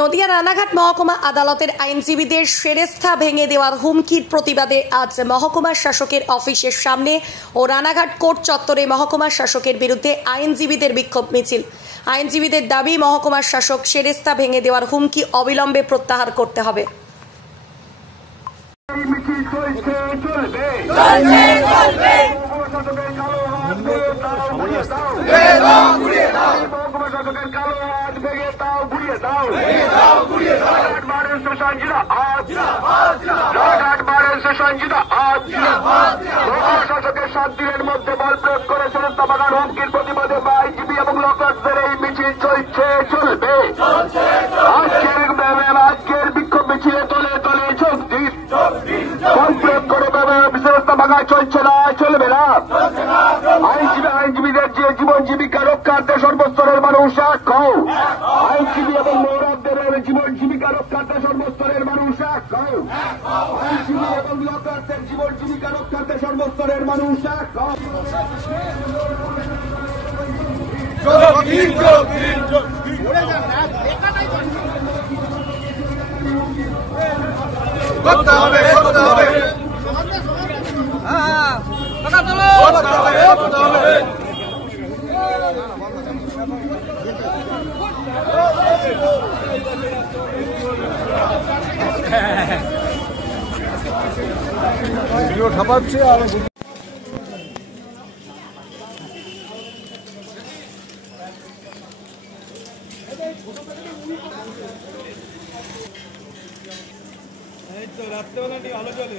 নদিয়া রানাঘাট মহকুমা আদালতের আইনজীবীদের সেরেস্তা ভেঙে দেওয়ার হুমকির প্রতিবাদে আজ মহকুমা শাসকের অফিসের সামনে ও রানাঘাট কোর্ট চত্বরে মহকুমা শাসকের বিরুদ্ধে আইনজীবীদের বিক্ষোভ মিছিল। আইনজীবীদের দাবি, মহকুমা শাসক সেরেস্তা ভেঙে দেওয়ার হুমকি অবিলম্বে প্রত্যাহার করতে হবে। শাসকের 7 দিনের মধ্যে বল প্রয়োগ করে সেরেস্তা ভাঙার হুমকির প্রতিবাদে আইনজীবী এবং লকারদের এই মিছিল চলবে। আজকের বিক্ষোভ মিছিলে তলে তলে যোগ দিন। বল প্রয়োগ করে সেরেস্তা ভাঙা চলছে না, চলবে না। আইনজীবীদের যে জীবন জীবিকা রক্ষার্থে সর্বস্তরের মানুষ এক হও। আইনজীবী এবং মৌরবদের জীবন জীবিকা রক্ষার্থে সর্বস্তরের মানুষ এক হও। আইনজীবী এবং লকারদের জীবন জীবিকা রক্ষার্থে সর্বস্তরের মানুষ এক হও। করতে হবে। ঠাপাচ্ছে আর রাত্রেবেলা আলো জ্বলে।